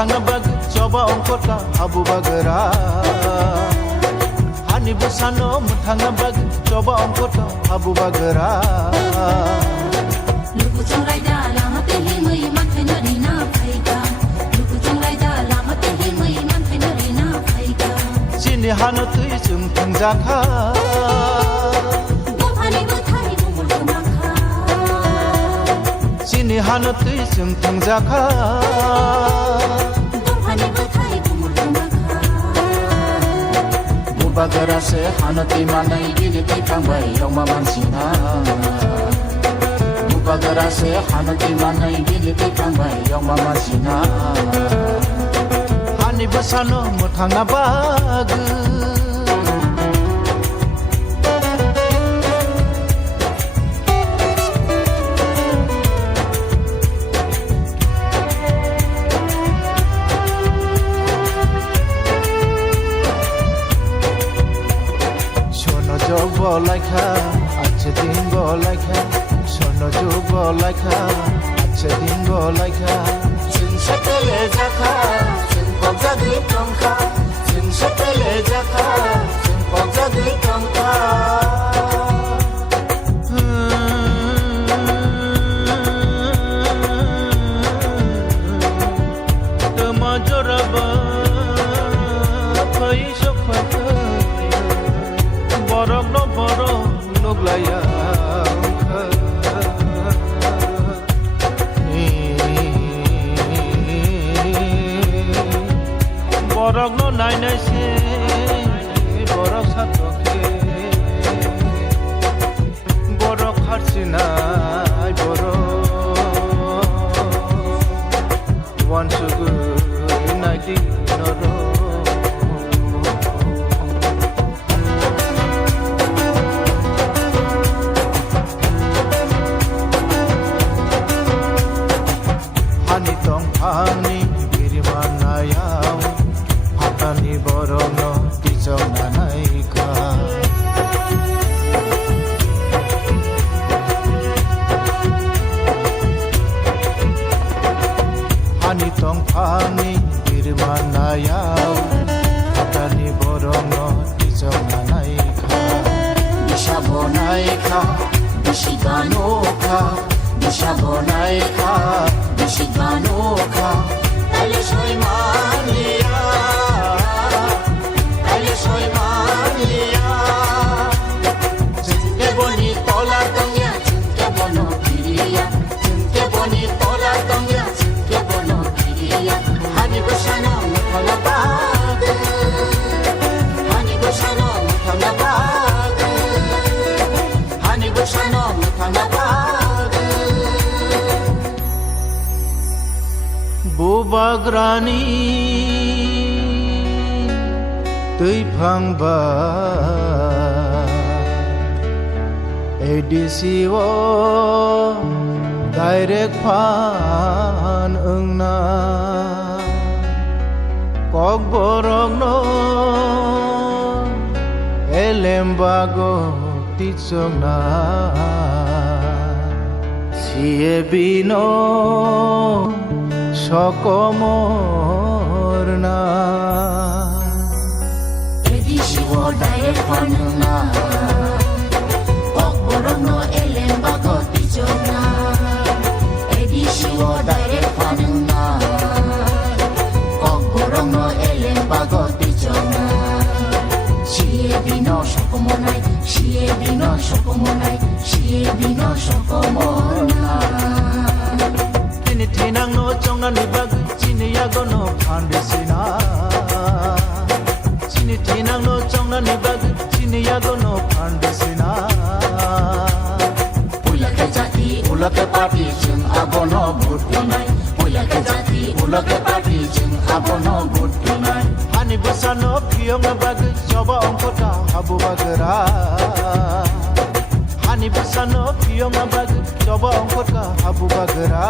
muthangna bag coba ongkota habu bagara hani busano muthangna bag coba ongkota habu bagara luku chongrai da lama te hi mai man thaina rina phaika luku chongrai da lama te hi mai man thaina rina phaika chini hano tui chung thangjakha bofani buthai bumul kunakha chini hano tui chung thangjakha bofani buthai bumul kunakha bagara se hanati manai gili ti pangbai yoma mansina bagara se hanati manai gili ti pangbai yoma mansina hani busano muthangna bag বলাইখা আছে দিন বলাইখা স্বর্ণ যুগ বলাইখা আছে দিন বলাইখা চিনসেতেলে জাখা চিনপজাদি টংখা চিনসেতেলে জাখা চিনপজাদি টংখা তোমা জরাবা phi সফাকা borok no borok nuglaya borok no nai nai se borok satokhe borok harsinai borok wan sugu nai di noro hani birmanayau hatani borono tijona naika hani tong hani birmanayau hatani borono tijona naika bishabonaika bishiganoka bishabonaika bishiganoka ale soy mania chunke bonito la tongia chunke bono kiria chunke bonito la tongia chunke bono kiria hani busano muthana bag hani busano muthana bag hani busano muthana bag bubagrani tui phangba edisiwo direct phan ungna kok borok no elembago tichongna siye bino sokomorna edisiwo direct phan ungna kok borok no elembago tichongna edisiwo direct phan ungna kok borok no elembago tichongna siye bino sokomonai siye bino sokomonai siye bino sokomona tini tinang no chongna ni bag chini yago no phandesina chini tinang no chongna ni bag chini yago no phandesina ulake jati ulake party jeng abono butnai ulake jati ulake party jeng abono butnai hani busano piyong bag coba ongkota habu bagara hani busano piyong bag coba ongkota habu bagara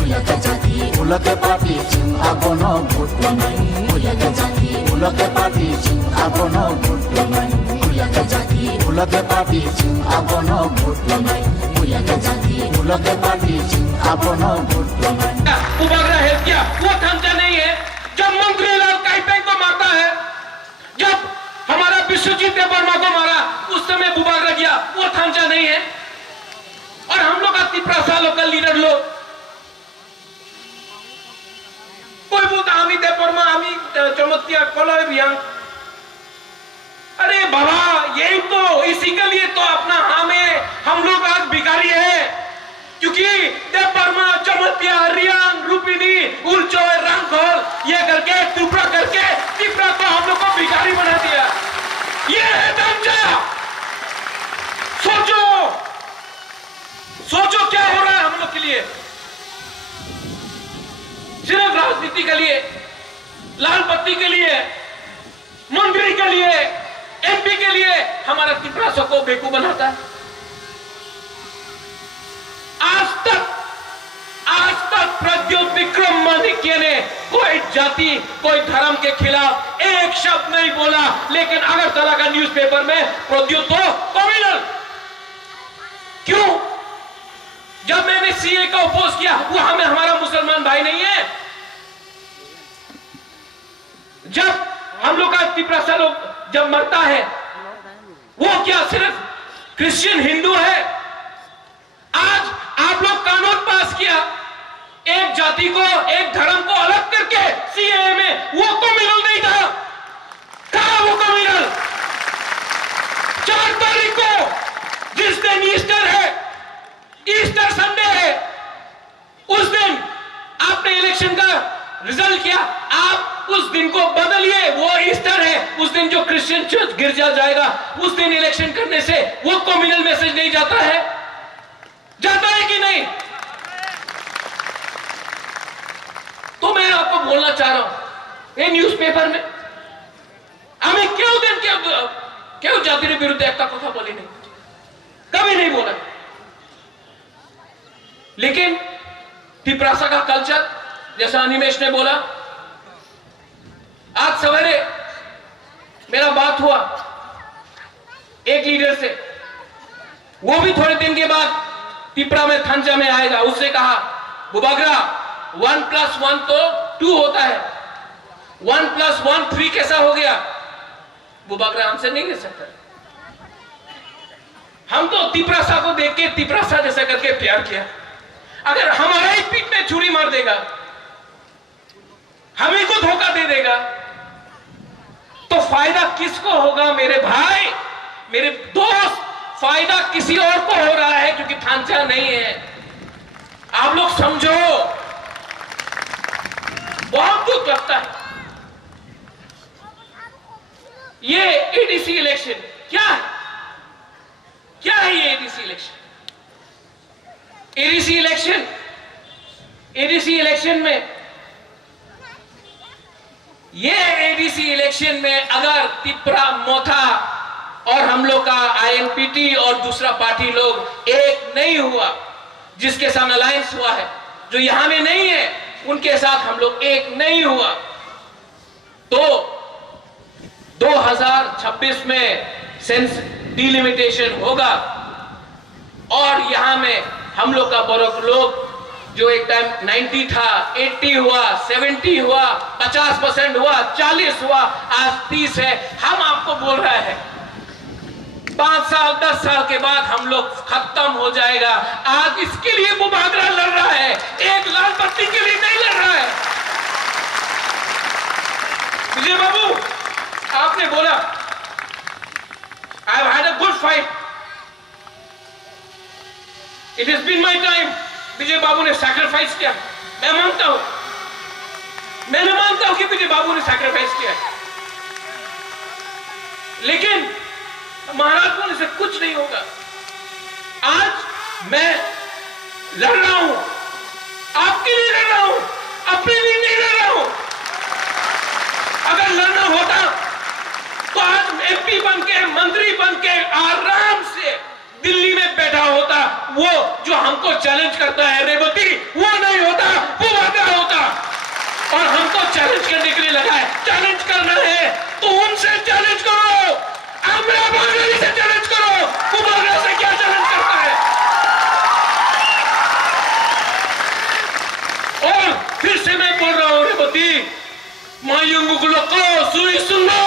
ulake jati ulake party jeng abono butnai ulake jati ulake party jeng abono butnai ulake jati ulake party jeng abono butnai ulake jati ulake party jeng abono butnai Bubagra गया वो थांचा नहीं है। और हम लोग का Tiprasa local leader लोग कोई बोलता हमी दे परमा हमी चमत्या कोला भी। अरे बाबा यही तो, इसी के लिए तो अपना हम लोग आज भिखारी है, क्योंकि देव वर्मा चमत्या रियांग रूपिनी उलचोय रंगखोल ये करके त्रिपुरा करके त्रिपुरा को हम लोग को भिखारी बना दिया। ये है दंजा। सोचो सोचो क्या हो रहा है हम लोग के लिए। सिर्फ राजनीति के लिए, लाल बत्ती के लिए, मंत्री के लिए, एमपी के लिए हमारा त्रिपुरा को बेकूफ बनाता है। आज तक प्रद्योत विक्रम माणिक्य ने कोई जाति कोई धर्म के खिलाफ एक शब्द नहीं बोला, लेकिन अगरतला का न्यूज़पेपर में प्रद्योत तो कम्युनल। क्यों? जब मैंने सीए का अपोज किया, वो हमारा मुसलमान भाई नहीं है। जब हम लोग का त्रिपुरा लोग जब मरता है, वो क्या सिर्फ क्रिश्चियन हिंदू है? आज आप लोग कानून पास किया, एक जाति को एक धर्म को अलग करके सीएए में, वो कम्युनल नहीं था। कहा वो कम्युनल? 4 तारीख को जिस दिन ईस्टर है, ईस्टर संडे है, उस दिन आपने इलेक्शन का रिजल्ट किया, आप उस दिन को बदलिए। वो ईस्टर है, उस दिन जो क्रिश्चियन चर्च गिरजा जाएगा, उस दिन इलेक्शन करने से वो कम्युनल मैसेज नहीं जाता है? जाता है कि नहीं? तो मैं आपको बोलना चाह रहा हूं, ये न्यूज़पेपर में हमें क्यों जाति विरुद्ध एक कथा बोली नहीं, कभी नहीं बोला। लेकिन त्रिपुरा का कल्चर, जैसा अनिमेश ने बोला, आज सवेरे मेरा बात हुआ एक लीडर से, वो भी थोड़े दिन के बाद त्रिपुरा में थांचा में आएगा। उससे कहा, बुबागरा 1+1 तो 2 होता है, 1+1 3 कैसा हो गया? बुबागरा हमसे नहीं ले सकता। हम तो त्रिपुरा को देख के त्रिपुरा जैसा करके प्यार किया। अगर हमारा ही पीठ में छुरी मार देगा, हमें को धोखा दे देगा, तो फायदा किसको होगा? मेरे भाई, मेरे दोस्त, फायदा किसी और को हो रहा है, क्योंकि थांचा नहीं है। आप लोग समझो, बहुत दुख लगता है। ये एडीसी इलेक्शन क्या है? क्या है ये एडीसी इलेक्शन? एडीसी इलेक्शन में, ये एडीसी इलेक्शन में अगर त्रिपुरा मोथा और हम लोग का आईएनपीटी और दूसरा पार्टी लोग एक नहीं हुआ, जिसके साथ अलायंस हुआ है, जो यहां में नहीं है, उनके साथ हम लोग एक नहीं हुआ, तो 2026 में सेंस डिलिमिटेशन होगा। और यहां में हम लोग का बरोक लोग जो एक टाइम 90 था, 80 हुआ, 70 हुआ, 50% हुआ, 40 हुआ, आज 30 है। हम आपको बोल रहे हैं 5 साल 10 साल के बाद हम लोग खत्म हो जाएगा। आज इसके लिए बुबागरा लड़ रहा है, एक लाल बत्ती के लिए नहीं लड़ रहा है। विजय बाबू, आपने बोला I have had a good fight. It has been my time. विजय बाबू ने सैक्रिफाइस किया, मैं मानता हूं, मैंने मानता हूं कि विजय बाबू ने सैक्रिफाइस किया, लेकिन महाराज बोलने से कुछ नहीं होगा। आज मैं लड़ रहा हूं, आपके लिए लड़ रहा हूं, अपने लिए नहीं लड़ रहा हूं। अगर लड़ना होता तो आज एमपी बनके, मंत्री बनके आराम से दिल्ली में बैठा होता। वो जो हमको चैलेंज करता है रेवती, वो नहीं होता, वो वादा होता। और हमको चैलेंज करने के लिए लगा है। चैलेंज करना है तो उनसे चैलेंज करो, अमरा बागरी से चैलेंज करो। बुबागरा से क्या चैलेंज करता है? और फिर से मैं बोल रहा हूं रेवती, मायूंगुलो को सुई सुनो,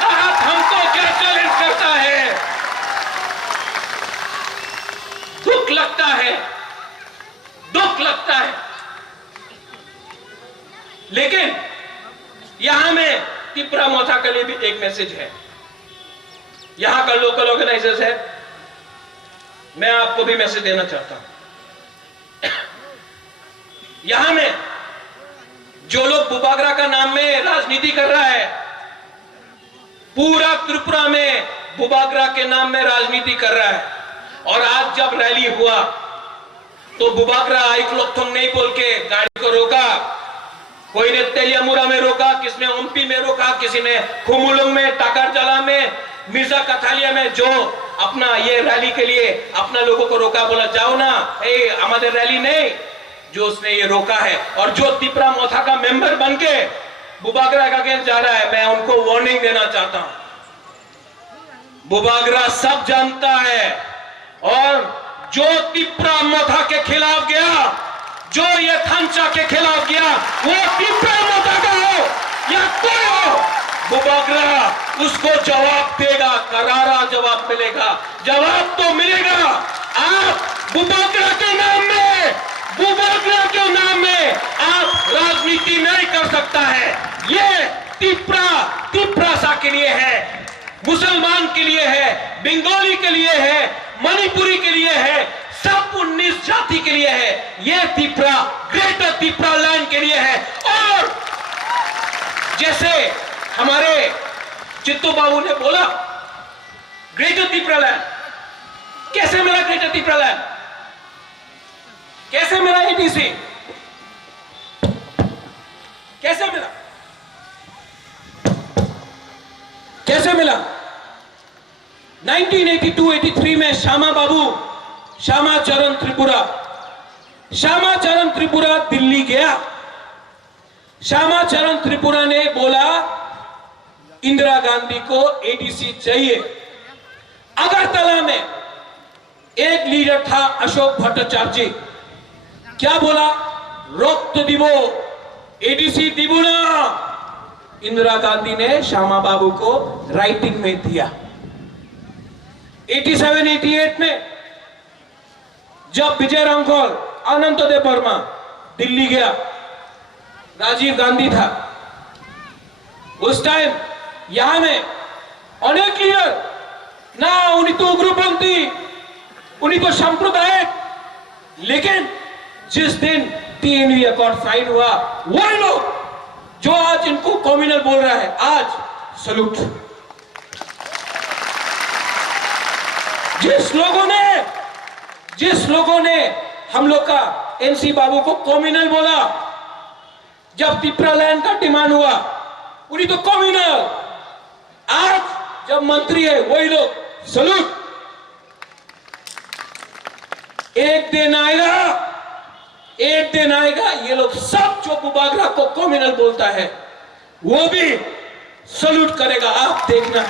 हमको क्या चैलेंज करता है। दुख लगता है, दुख लगता है। लेकिन यहां में त्रिपुरा मोथा के लिए भी एक मैसेज है। यहां का लोकल ऑर्गेनाइजर्स है, मैं आपको भी मैसेज देना चाहता हूं। यहां में जो लोग बुबागरा का नाम में राजनीति कर रहा है, पूरा त्रिपुरा में बुबागरा के नाम में राजनीति कर रहा है। और आज जब रैली हुआ तो बुबागरा आइक्लोथोंग नहीं बोल के गाड़ी को रोका, कोई ने तेलियामुरा में रोका, किसने ओम्पी में रोका, किसी ने खुमुलुंग में, टाकारजला में, मिर्जा कथालिया में, जो अपना ये रैली के लिए अपना लोगों को रोका, बोला जाओ ना, हमारे रैली नहीं, जो उसने ये रोका है। और जो त्रिपुरा मोथा का मेंबर बन के बुबागरा का अगेंस्ट जा रहा है, मैं उनको वार्निंग देना चाहता हूं। बुबागरा सब जानता है, और जो त्रिपुरा मोथा के खिलाफ गया, जो ये थंचा के खिलाफ गया, वो त्रिपुरा मोथा का हो या कोई हो, बुबागरा उसको जवाब देगा, करारा जवाब मिलेगा, जवाब तो मिलेगा। आप बुबागरा के नाम में, बुबागरा के नाम में आप राजनीति नहीं कर सकता है। ये त्रिपुरा के लिए है, मुसलमान के लिए है, बंगाली के लिए है, मणिपुरी के लिए है, सब 19 जाति के लिए है। यह त्रिपुरा ग्रेटर त्रिपुरा लैंड के लिए है। और जैसे हमारे चित्तू बाबू ने बोला, ग्रेटर त्रिपुरा लैंड कैसे मिला? ग्रेटर त्रिपुरा लैंड कैसे मिला? एटीसी कैसे मिला? कैसे मिला? 1982-83 में श्यामाचरण त्रिपुरा दिल्ली गया। श्यामाचरण त्रिपुरा ने बोला इंदिरा गांधी को एडीसी चाहिए। अगरतला में एक लीडर था अशोक भट्टाचार्य, क्या बोला? रक्त दिवो, एडीसी दिबो ना। इंदिरा गांधी ने श्यामा बाबू को राइटिंग में दिया। 87-88 में जब विजय रामखोल, अनंतदेव वर्मा दिल्ली गया, राजीव गांधी था उस टाइम। यहां में अनेक लीडर ना, उन्हीं तो उग्रपंथी, उन्हीं तो सांप्रदायिक, लेकिन जिस दिन TNV अकॉर्ड साइन हुआ, वही लोग जो आज इनको कम्युनल बोल रहा है, आज सलूट। जिस लोगों ने हम लोग का NC बाबू को कम्युनल बोला, जब त्रिपुरा लैंड का डिमांड हुआ, उन्हीं तो कम्युनल, आज जब मंत्री है वही लोग सलूट। एक दिन आएगा ये लोग सब जो बुबागरा को कम्युनल बोलता है वो भी सलूट करेगा, आप देखना।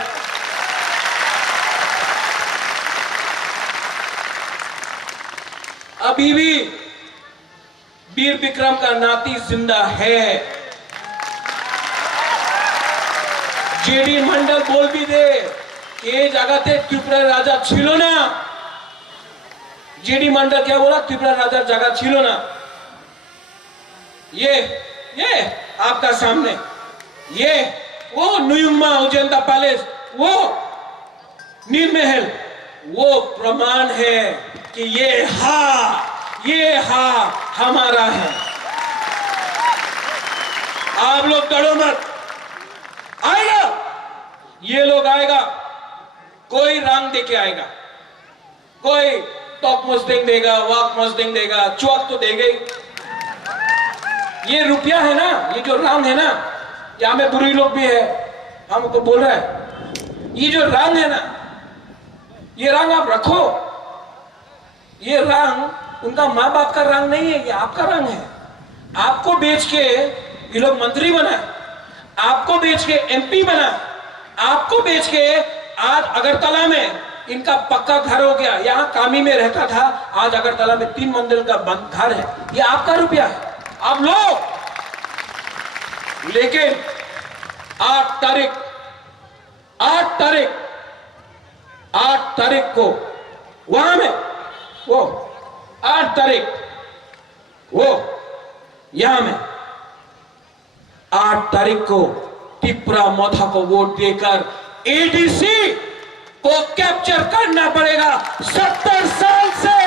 अभी भी वीर विक्रम का नाती जिंदा है। जेडी मंडल बोल भी दे कि जगह त्रिपुरा राजा छिलो ना। जेडी मंडल क्या बोला? त्रिपुरा राजा जगह छिलो ना। ये आपका सामने, ये वो नुयुम्मा उजेंदा पैलेस, वो नील महल, वो प्रमाण है कि ये हा हमारा है। आप लोग डरो मत, आएगा ये लोग, आएगा कोई रंग देके आएगा, कोई टॉक मस्तिंग देगा, वाक मस्तिंग देगा, चौक तो देगा ही। ये रुपया है ना, ये जो रंग है ना, यहां में बुरी लोग भी है, हमको बोल रहा है, ये जो रंग है ना, ये रंग आप रखो। ये रंग उनका माँ बाप का रंग नहीं है, ये आपका रंग है। आपको बेच के ये लोग मंत्री बना, आपको बेच के MP बना, आपको बेच के आज अगरतला में इनका पक्का घर हो गया। यहाँ कामी में रहता था, आज अगरतला में 3 मंजिल का घर है। ये आपका रुपया है, आप लोग। लेकिन 8 तारीख को वहां में वो 8 तारीख वो यहां में 8 तारीख को टिपरा मोथा को वोट देकर एडीसी को कैप्चर करना पड़ेगा। 70 साल से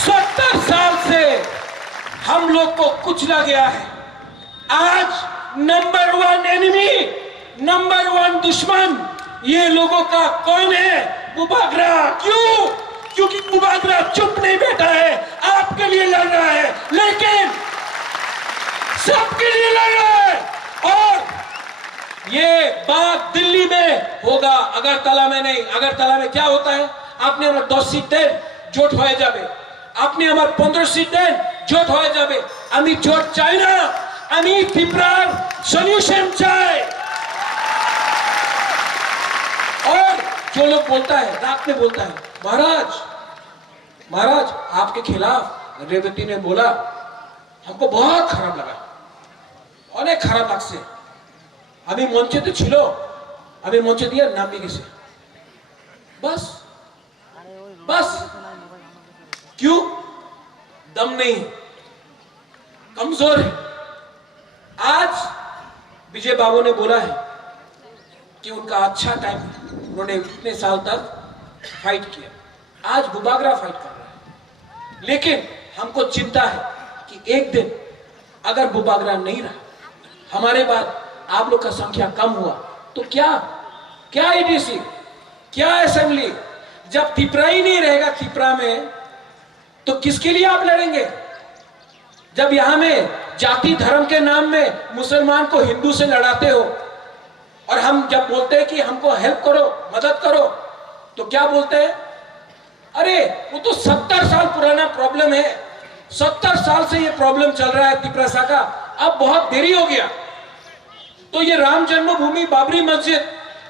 70 साल से हम लोग को कुचला गया है। आज नंबर 1 एनिमी, नंबर 1 दुश्मन ये लोगों का कौन है? बुबागरा। क्यों? क्योंकि बुबागरा चुप नहीं बैठा है, आपके लिए लड़ रहा है, लेकिन सबके लिए लड़ रहा है। और ये बात दिल्ली में होगा, अगरतला में नहीं। अगरतला में क्या होता है? आपने हमारे 10 सीट दें जोट हो जाए, आपने हमारे 15 सीट दें जोट हो जाए। আমি জোট চাই না, আমি ত্রিপুরার सॉल्यूशन चाहे। और जो लोग बोलता है, रात में बोलता है, महाराज आपके खिलाफ रेवती ने बोला, हमको बहुत खराब लगा, अनेक खराब लगছে। আমি মঞ্চে তো ছিল, আমি মঞ্চে দিয়ে নামিয়ে গেছি, बस क्यों? दम नहीं, कमजोर है। आज विजय बाबू ने बोला है कि उनका अच्छा टाइम, उन्होंने इतने साल तक फाइट किया, आज बुबागरा फाइट कर रहा है। लेकिन हमको चिंता है कि एक दिन अगर बुबागरा नहीं रहा, हमारे बाद आप लोग का संख्या कम हुआ तो क्या एडीसी, क्या असेंबली? जब त्रिपुरा ही नहीं रहेगा त्रिपुरा में, तो किसके लिए आप लड़ेंगे? जब यहां में जाति धर्म के नाम में मुसलमान को हिंदू से लड़ाते हो, और हम जब बोलते हैं कि हमको हेल्प करो, मदद करो, तो क्या बोलते हैं? अरे वो तो 70 साल पुराना प्रॉब्लम है, 70 साल से ये प्रॉब्लम चल रहा है त्रिपुरा का, अब बहुत देरी हो गया। तो ये राम जन्मभूमि बाबरी मस्जिद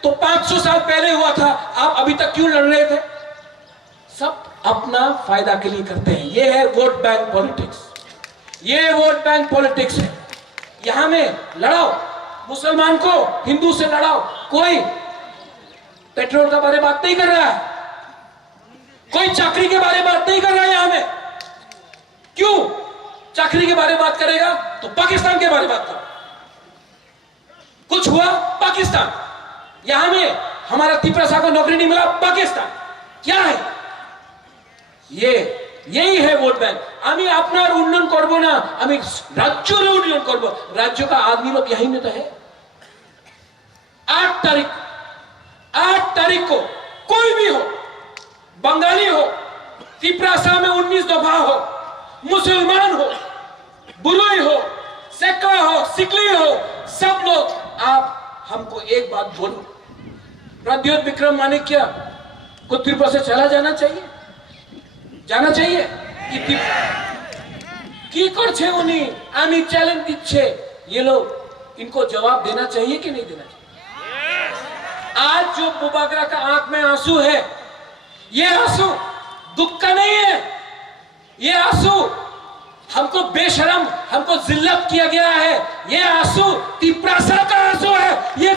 तो 500 साल पहले हुआ था, आप अभी तक क्यों लड़ रहे थे? सब अपना फायदा के लिए करते हैं। ये है वोट बैंक पॉलिटिक्स, ये वोट बैंक पॉलिटिक्स है। यहां में लड़ाओ, मुसलमान को हिंदू से लड़ाओ, कोई पेट्रोल का बारे बात नहीं कर रहा है, कोई चाकरी के बारे बात नहीं कर रहा है यहां में। क्यों चाकरी के बारे बात करेगा? तो पाकिस्तान के बारे बात करो। कुछ हुआ पाकिस्तान, यहां में हमारा त्रिपुरा को नौकरी नहीं मिला, पाकिस्तान। क्या है ये? यही है वोट बैंक। আমি আপনার উন্নয়ন করব না, আমি রাজ্যের উন্নয়ন করব। राज्य का आदमी लोग यहीं में तो है। 8 तारीख को कोई भी हो, बंगाली हो, त्रिपुरा में 19 दफा हो, मुसलमान हो, बुलोई हो, सेक्का हो, सिकली हो, सब लोग आप हमको एक बात बोलो, प्रद्योत विक्रम माणिक्य को त्रिपुरा से चला जाना चाहिए, जाना चाहिए कि करछे उन्हीं, आमी चैलेंज दिच्छे, ये लोग इनको जवाब देना चाहिए कि नहीं देना चाहिए? आज जो बुबागरा का आंख में आंसू है, ये आंसू दुख का नहीं है, ये आंसू हमको बेशरम, हमको जिल्लत किया गया है, ये आंसू त्रिपुरा का आंसू है, ये